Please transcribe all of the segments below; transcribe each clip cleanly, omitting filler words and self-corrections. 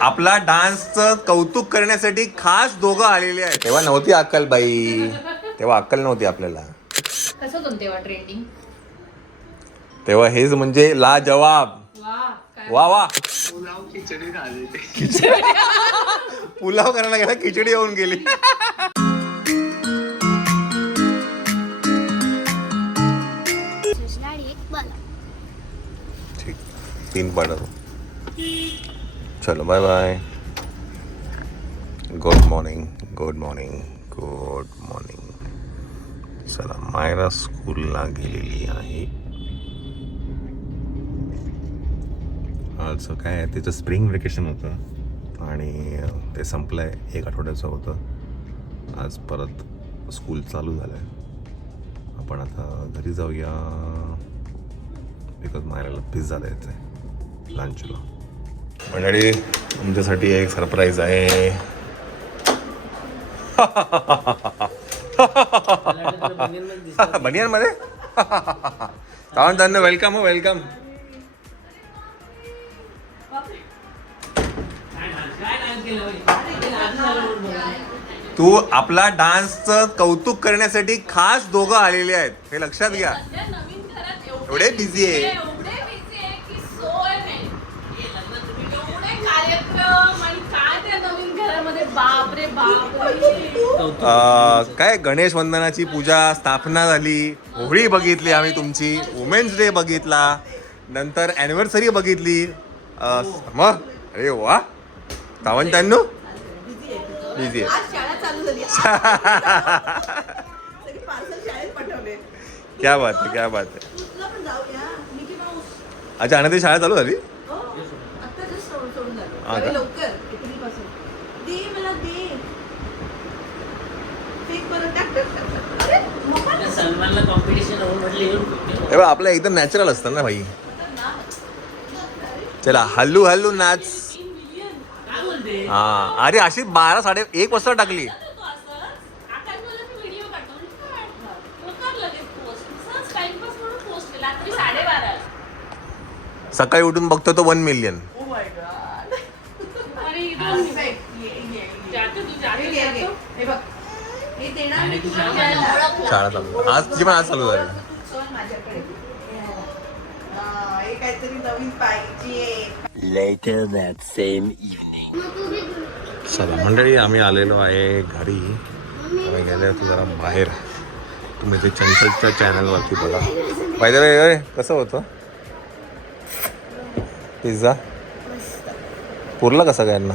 आपला डान्सचं कौतुक करण्यासाठी खास दोघं आलेले आहेत. तेव्हा नव्हती अक्कल बाई, तेव्हा अक्कल नव्हती आपल्याला. कसं होतं तेव्हा ट्रेंडिंग? तेव्हा हेच म्हणजे लाजवाब. वा वा. पुलाव करायला गेला, खिचडी येऊन गेली. ठीक, 3 पाडव. चलो bye bye. Good morning, good morning, good morning. चला, मायरा स्कूलला गेलेली आहे. आज काय तिचं स्प्रिंग वेकेशन होतं आणि ते संपलं आहे, 1 आठवड्याचं होतं. आज परत स्कूल चालू झालं आहे. आपण आता घरी जाऊया बिकॉज मायराला पिझ्झा द्यायचा आहे लंचला. मंडळी, तुमच्यासाठी एक सरप्राईज आहे. बनियन मध्ये त्यांना वेलकम. हो वेलकम. तू आपला डान्सचं कौतुक करण्यासाठी खास दोघं आलेले आहेत, हे लक्षात घ्या. एवढे बिझी आहे. काय गणेश वंदनाची पूजा स्थापना झाली, होळी बघितली आम्ही तुमची, वुमेन्स डे बघितला, नंतर अॅनिव्हर्सरी बघितली. मग अरे वा, तावंतांनो बिझी आहे. क्या बात आहे, क्या बात आहे. अच्छा, अनंत शाळा चालू झाली. आपल्या एकदम नॅचरल असतं ना भाई. चला हल्लू हल्लू नाच. हा, अरे अशी 12-1:30 वाजता टाकली. सकाळी उठून बघतो तो 1 मिलियन. शाळा चालू आज, तुझी पण आज चालू झाली. Later that same evening. चला मंडळी, आम्ही आलेलो आहे घरी. आम्ही गेले होतो जरा बाहेर. तुम्ही ते चंचलच्या चॅनलवरती बघा. पाहिजे कसं होतं पिझ्झा? पुरला का सगळ्यांना?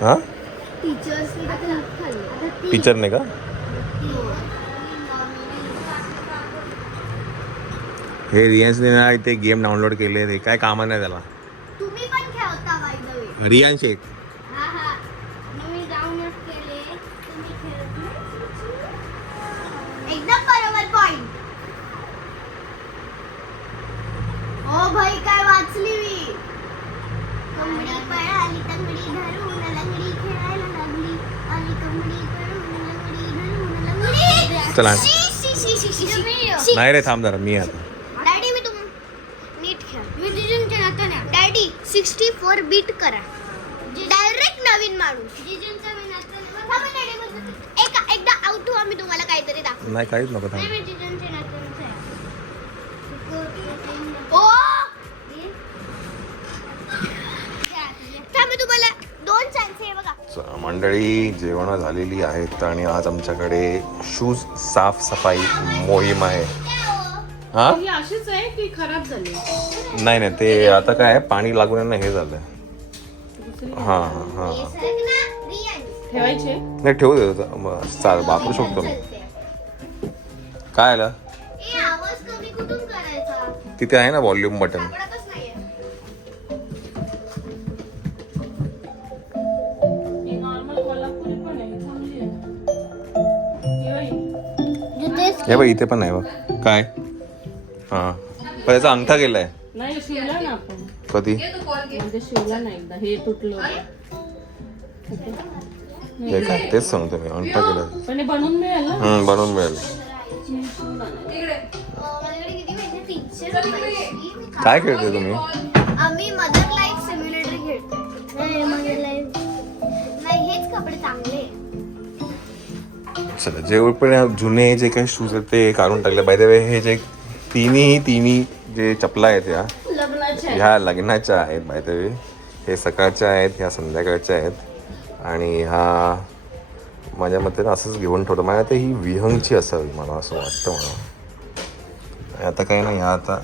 हां, टीचरने का? हे रियांशने ना इथे गेम डाउनलोड केले, ते काय कामा नाही त्याला. तुम्ही पण खेळता by the way. Riyan Shaikh. हां, मी डाउनलोड केले, तुम्ही खेळत नाही. एकदम बरोबर पॉइंट. ओ भाई, काय वाचली मी. कोंबडी पळाली, तंगडी धरून लंगडी खेळायला लागली. आली कोंबडी पळून लंगडी धरून लंगडी. चला नाही रे, थांब जरा. मी आता डॅडी, मी नीट खेळ. मी जिजूनच्या नात्याने डॅडी 64 बीट करा. डायरेक्ट नवीन माणूस. जिजूनच्या नात्याने एकदा आउट हो, आम्ही तुम्हाला काहीतरी दाखवू. नाही, काहीच नको. थांब. मी जिजूनच्या नात्याने ओ थांब, तुम्हाला 2 चान्स आहे बघा. मंडळी, जेवण झालेली आहेत आणि आज आमच्याकडे शूज साफसफाई मोहीम आहे. हा, अशीच आहे की खराब झाली? नाही, ते आता काय पाणी लागून ना हे झालं. हां हां, ठेवायचे नाही ठेवू दे. चाल, वापरू शकतो मी. काय आलं आवाज कमी कुठून करायचा? तिथे आहे ना व्हॉल्यूम बटन. हे बघ, इथे पण आहे बघ. काय? हां, पण त्याचा अंगठा गेलाय. नाही, शिवला ना आपण कधी. म्हणजे शिवला नाही एकदा, हे तुटलं. हे काय, तेच सांगतो मी, अंगठा गेला. पण बनवून मिळेल ना. बनवून मिळेल. काय खेळते तुम्ही? आम्ही मदर लाईफ सिम्युलेटर खेळतो. नाही हेच कपडे चांगले. चला जे पण जुने जे काही शूज आहेत ते काढून टाकले. बाय द वे हे जे तिन्ही जे चपला आहेत लग्नाचे ह्या लग्नाच्या आहेत. बाय द वे हे सकाळच्या आहेत, ह्या संध्याकाळच्या आहेत. आणि हा माझ्या मते असंच घेऊन ठेवतो. माझ्या आता ही विहंगची असावी मला असं वाटतं मला. आता काही नाही, ह्या आता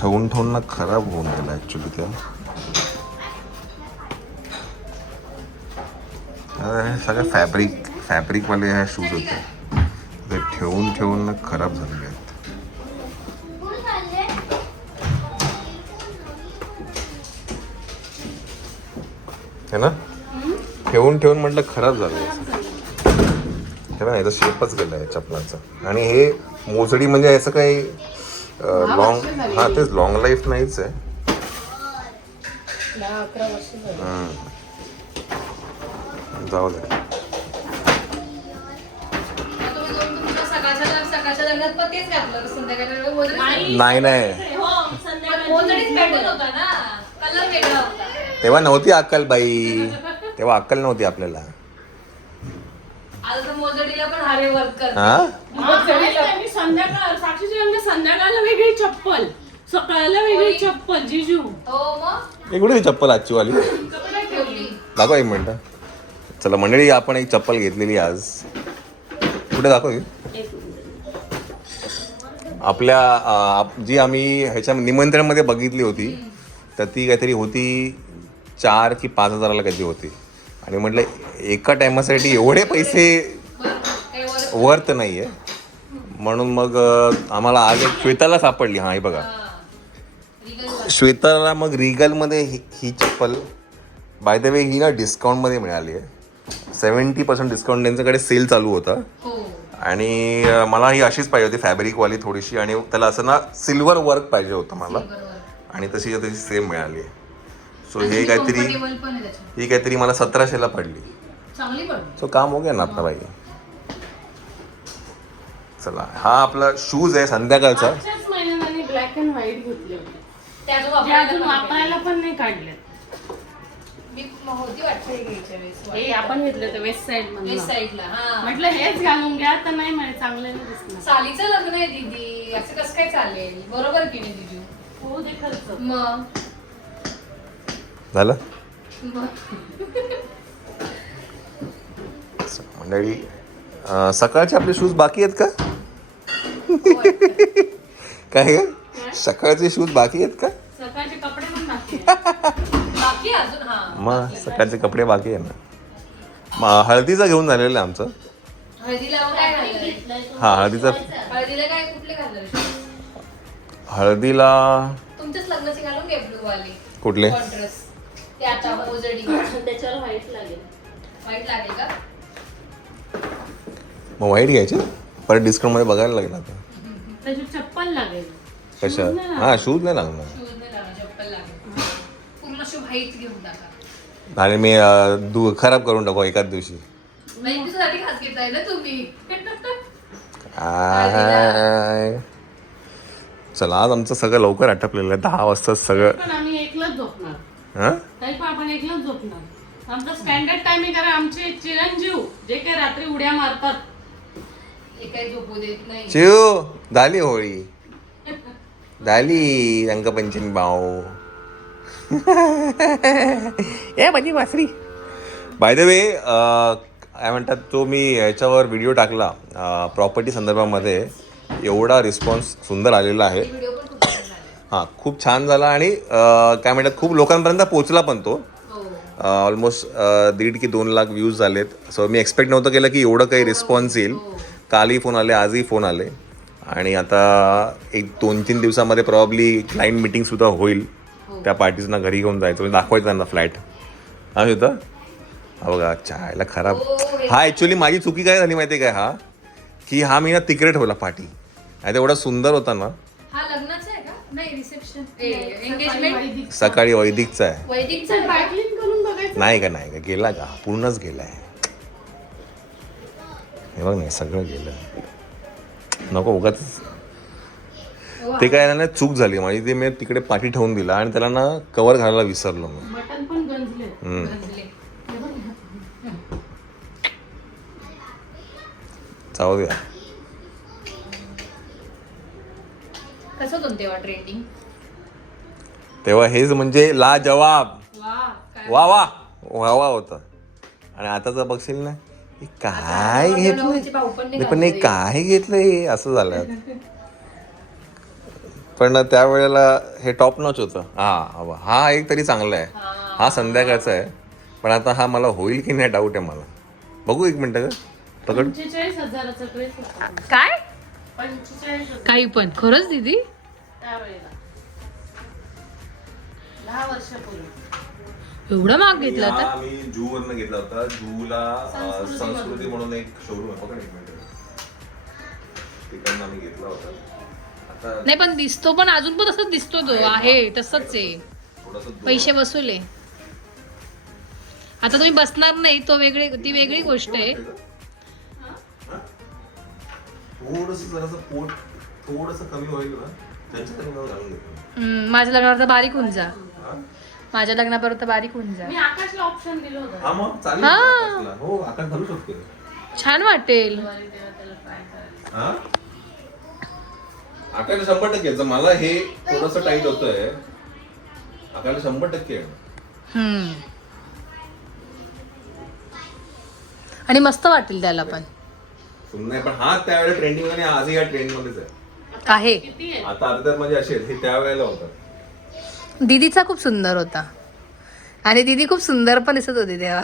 ठेवून ना खराब होऊन गेला ॲक्च्युली त्या. हे सगळे फॅब्रिकवाले ह्या शूज होते ते ठेवून ना खराब झालेले आहेत. है ना, ठेवून म्हटलं खराब झालं हे ना. याचा शेपच गेला आहे चपलाचा. आणि हे मोजडी म्हणजे याचं काही लॉंग, हा तेच लॉंग लाईफ नाहीच आहे. 10-11 वर्ष झाली. जाऊ दे. नाही तेव्हा नव्हती अक्कल बाई, तेव्हा अक्कल नव्हती आपल्याला. संध्याकाळला वेगळी चप्पल, सकाळला वेगळी चप्पल. जिजू एवढी चप्पल आजची वाली दाखव एक मिनिट. चला मंडळी, आपण एक चप्पल घेतलेली आज. कुठे दाखव ही? आपल्या जी आम्ही ह्याच्या निमंत्रणमध्ये बघितली होती तर ती काहीतरी होती 4,000 की 5,000ला काहीतरी होती. आणि म्हटलं एका टायमासाठी एवढे पैसे वर्थ नाही आहे, म्हणून मग आम्हाला आज एक श्वेताला सापडली. हां हे बघा, श्वेताला मग रिगलमध्ये ही चप्पल. बाय द वे ही ना डिस्काउंटमध्ये मिळाली आहे. 70% डिस्काउंट त्यांच्याकडे सेल चालू होता. आणि मला ही अशीच पाहिजे होती, फॅब्रिकवाली थोडीशी. आणि त्याला असं ना सिल्वर वर्क पाहिजे होतं मला, आणि तशी सेम मिळाली आहे. सो हे काहीतरी मला 1700ला पडली. सो काम हो गया ना आपला बाई. चला हा आपला शूज आहे संध्याकाळचा. ब्लॅक अँड व्हाईट घेतले होते, ते अजून वापरायला पण नाही काढले. हे आपण घेतलं होतं वेस्ट साईडला. म्हटलं हेच घालून घ्या, तर नाही म्हणे चांगलं नाही दिसणार. सालीचं लग्न आहे दीदी, असं कसं काय चालेल? बरोबर की नाही दीदी? हो दे खर्च. मग झालं मंडळी. सकाळचे आपले शूज बाकी आहेत का? काय सकाळचे शूज बाकी आहेत का? सकाळचे कपडे पण बाकी अजून. हा मग सकाळचे कपडे बाकी आहे ना. हळदीचं घेऊन झालेलं आहे आमचं. हळदीला काय घालणार? हा हळदीचं. हळदीला काय कुठले घालणार? हळदीला तुमच्याच लग्नाचे घालून घे ब्लू वाले कुठले? कॉन्ट्रास्ट. ते आता मोजडी त्याच्यावर व्हाईट लागेल. वाईट लागेल का? मग व्हाईट घ्यायचे परत डिस्काउंटमध्ये बघायला लागेल आता. त्याची चप्पल लागेल. कशा? हा शूज नाही लागणार. शूज नाही लागणार, चप्पल लागेल. पूर्ण शू व्हाईट घेऊन टाका. आणि मी खराब करून टाकू एकाच दिवशी. तुझ्यासाठी खास घेताय ना तुम्ही. चला आज आमचं सगळं लवकर आटपलेलं आहे. 10 वाजता सगळं. पण आम्ही एकलाच झोपणार. हा तरी पण आपण एकलाच झोपणार. आमचा स्टँडर्ड टायमिंग आहे. आमचे चिरंजीव जे काही रात्री उड्या मारतात हे काही झोपू देत नाही. चिव झाली होळी, झाली रंगपंचमी भाऊ. ए माझी वासरी. बाय द वे काय म्हणतात, तो मी याच्यावर व्हिडिओ टाकला प्रॉपर्टी संदर्भामध्ये. एवढा रिस्पॉन्स सुंदर आलेला आहे. व्हिडिओ पण खूप छान झाले. हां खूप छान झाला. आणि काय म्हणतात खूप लोकांपर्यंत पोचला पण तो. ऑलमोस्ट 1.5 की 2 लाख व्ह्यूज झालेत. सो मी एक्सपेक्ट नव्हतं केलं की एवढं काही रिस्पॉन्स येईल. कालही फोन आले, आजही फोन आले. आणि आता एक 2-3 दिवसामध्ये प्रॉब्ली क्लायंट मिटिंगसुद्धा होईल. त्या पार्टीजना घरी घेऊन जायचं, म्हणजे दाखवायचं त्यांना फ्लॅट. हा होतं हा बघा चायला खराब. हा ॲक्च्युली माझी चुकी काय झाली माहिती आहे काय, हा की हा मी ना तिकडे ठेवला पार्टी. नाही एवढा सुंदर होता ना. हा लग्नाचा आहे का? नाही रिसेप्शन, एंगेजमेंट. सकाळी वैदिकचा आहे. वैदिकचा आहे. बॅकलिंग करून बघायचं. नाही का गेला का? पूर्णच गेलाय. हे बघ नाही सगळं गेलं. नको उगाच ते काय ना चूक झाली माझी, ते मी तिकडे पाठी ठेवून दिला आणि त्याला ना कवर घालायला विसरलो मी. बटन पण गंजले. जाऊ द्या. कसं होतं तेव्हा ट्रेंडिंग? तेव्हा हेच म्हणजे लाजवाब, वा वा वा वा वा होतं. आणि आताच बघशील ना, हे काय घेतलंय, भाऊ पण नाही पण हे काय घेतलंय असं झालं. पण त्यावेळेला हे टॉप नॉच होतं. हा एक तरी चांगला आहे, हा संध्याकाळचा आहे. पण आता हा मला होईल की नाही डाऊट आहे मला. बघू एक मिनिट पकड. 45,000चा ड्रेस होता. काय 45,000 काही पण खरंच दीदी? त्यावेळेला 10 वर्षापूर्वी. एवढा महाग घेतला तर? मी जू वरनं घेतला होता. जूला संस्कृती म्हणून एक शोरूम आहे, पकड एक मिनिट, तिकडनं आम्ही घेतला होता. आता नाही पण दिसतो, पण अजून पण तसंच दिसतो तो आहे तसंच आहे. थोडंसं पैसे वसूल आहे. आता तुम्ही बसणार नाही, तो वेगळी, ती वेगळी गोष्ट आहे. थोडंसं जरासं पोट थोडंसं कमी होईल ना, त्यांच्या लग्नावर घालून घेतो. माझ्या लग्नावर तर बारीक होऊन जा. हा? माझ्या लग्नापर्यंत बारीक होऊन जा. मी आकाशला ऑप्शन दिलं होतं. हा मग चालेल हा. आकाशला. हो आकाश घालू शकतो. छान वाटेल. दिवाळी तेव्हा त्याला try करायचं. हा आकाश 100% जर मला हे थोडंसं टाईट होतंय, आकाश 100% हम्म. आणि मस्त वाटेल त्याला पण. सुंदर आहे. पण हा त्यावेळेला ट्रेंडिंग आणि आजही या ट्रेंड मध्येच आहे. आहे. किती आहे? आता अर्ध्यात म्हणजे असे हे त्यावेळेला होतं. दीदीचा खूप सुंदर होता आणि दीदी खूप सुंदर पण दिसत होती तेव्हा.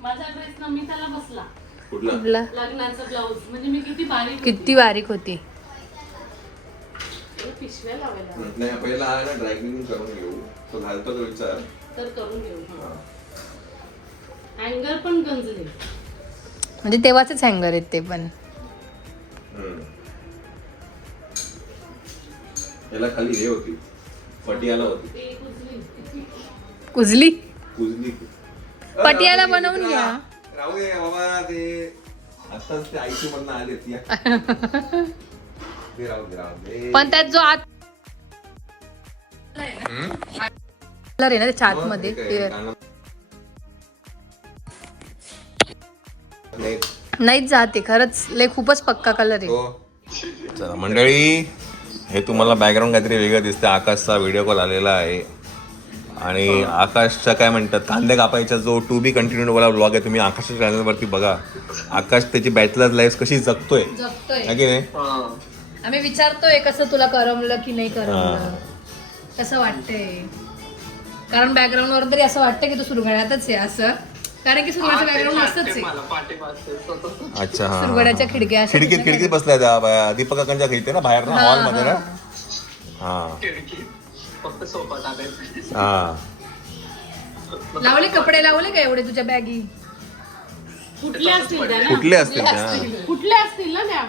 माझा ड्रेस नमिताला बसला. कुठला? कुठला? लग्नाचा ब्लाऊज म्हणजे मी किती बारीक किती बारीक होती. होती. पिशव्या लावायला नाही पहिला आहे ना ड्रायक्लिनिंग करून घेऊ, तो घालतो तो विचार. तर करून घेऊ. अँगल पण गंजले. म्हणजे तेव्हाचेच हँगर आहेत ते पण. याला खाली हे होती, पटियाला होती. ते कुजली. कुजली. कुजली. पटियाला बनवून घ्या. राहू दे बाबा, ते आताच ते आईची मधनं आले ती. राहू दे. पण त्यात जो आत कलर आहे ना त्याच्या आतमध्ये ते नाहीच जाते खरंच. लय खूपच पक्का कलर आहे. चला मंडळी, हे तुम्हाला बॅकग्राऊंड काहीतरी वेगळं दिसते. आकाशचा व्हिडिओ कॉल आलेला आहे आणि आकाशचा काय म्हणतात कांदे कापायचा जो टू बी कंटिन्यू वाला व्लॉग आहे, तुम्ही आकाशच्या चॅनलवरती बघा. आकाश त्याची बॅचलर लाईफ कशी जगतोय है की नाही. आम्ही विचारतोय कसं तुला करमलं की नाही करमलं, कसं वाटतंय. कारण बॅकग्राऊंड वर तरी असं वाटतं की तू सुरगड्यातच आहे असं, कारण की सुरगड्याचं बॅकग्राऊंड मस्तच आहे. अच्छा. हा सुरगड्याच्या खिडक्या अशा खिडकीत बसल्या त्या दीपक काकांच्या खिडकी ना बाहेर ना हॉल मध्ये ना. हा हा लावले कपडे लावले का एवढे तुझ्या बॅगी? कुठल्या असतील त्या ना? कुठले असतील त्या? कुठल्या असतील ना त्या?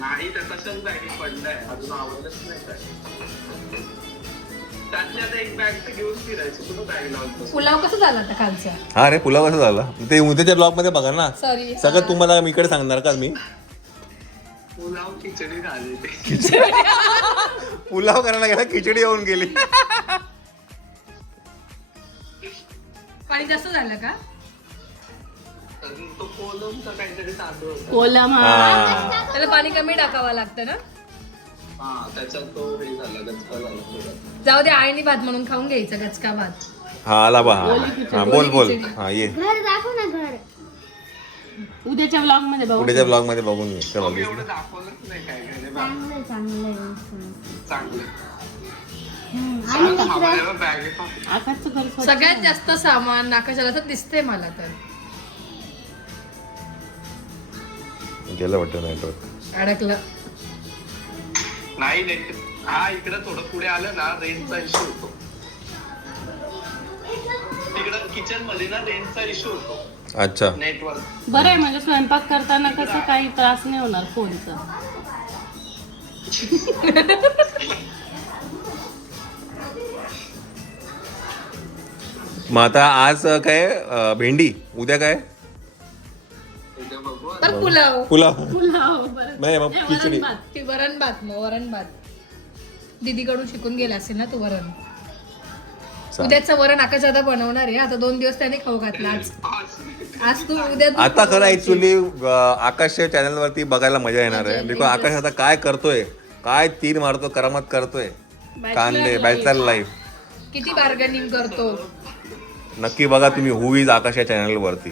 नाही तर तशाच बॅगी पडलाय, अजून आवडलंच नाही काय. त्यातल्या आता एक बॅग तर घेऊन फिरायचं, कुठं बॅग लावतो. पुलाव कसं झाला आता कालचा? हा रे पुलाव कसं झाला ते उद्याच्या ब्लॉग मध्ये बघा ना. सॉरी. सगळं तुम्हाला मी इकडे सांगणार का मी. पुलाव खिचडी झाली ते. पुलाव करायला गेला खिचडी येऊन गेली. पाणी जास्त झालं का? तो कोलमचा काहीतरी तांदूळ होता. कोलम. हा. त्याला पाणी कमी टाकावं लागतं ना. हा त्याच्यात तो हे झाला, गचका झाला थोडा. जाऊ दे, आळणी भात म्हणून खाऊन घ्यायचा गचका भात. हा आला बा. हा बोल बोल. हा ये घर दाखव ना घर. उद्याच्या ब्लॉग मध्ये बघू. पुढेच्या ब्लॉग मध्ये बघून ये. चला मग एवढं दाखवलंच नाही काय काय रे बा. चांगलं चांगलं चांगलं. आणि आता हवं बॅग आकाशचं घर स्वच्छ सगळ्यात आहे. जास्त सामान आकाशाला तर दिसतंय मला तर. गेलं वाटतं नेटवर्क. अडकलं. नाही नेट. हा इकडं थोडं पुढे आलं ना रेंजचा इश्यू होतो. तिकडं किचन मध्ये ना रेंजचा इश्यू होतो. अच्छा. नेटवर्क. बरं आहे म्हणजे स्वयंपाक करताना कसं काही त्रास नाही होणार फोनचा. मग आता आज काय भेंडी, उद्या काय? उद्या बघू आता. तर पुलाव पुलाव पुलाव बरं. नाही मग नाही, खिचडी वरण भात. की वरण भात मग वरण भात दीदीकडून शिकून गेला असेल ना तू वरण. चालेल. उद्याचं वरण आकाश आता बनवणार आहे. आता 2 दिवस त्याने खाऊ घातला आज तू उद्या तू आता खरं बनवायची. ऍक्च्युली आकाशच्या चॅनल वरती बघायला मजा येणार आहे बिकॉज आकाश आता काय करतोय काय तीर मारतो करामत करतोय कांदे बॅचलर लाईफ किती बार्गेनिंग करतो. नक्की बघा तुम्ही हू इज आकाश या चॅनल वरती.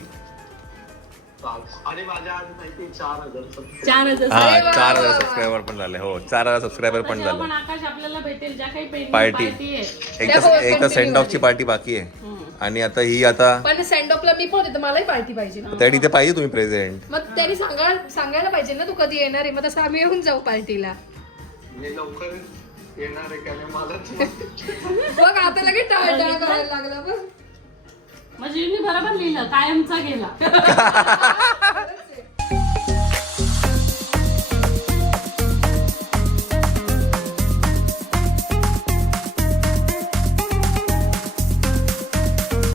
आणि माझ्या आज माहिती 4,000 subscribers. 4,000. हा अरे वा. 4,000 सबस्क्रायबर पण झाले हो 4,000 सबस्क्रायबर पण जेव्हा झाले. पण आकाश आपल्याला भेटेल ज्या काही pending पार्टी party आहे एक तर सेंड ऑफची पार्टी बाकी आहे आणि आता ही आता पण सेंड ऑफला मी पण होते तर मलाही पार्टी पाहिजे ना. त्या इथे पाहिजे तुम्ही प्रेझेंट. मग त्यांनी सांगायला पाहिजे ना तू कधी येणार आहे. मग तसं आम्ही येऊन जाऊ पार्टीला. मी लवकर येणार आहे का नाही मला बघ आता लगेच टाळटाळ करायला लागला बघ. म्हणजे मी बरोबर लिहिलं कायमचा गेला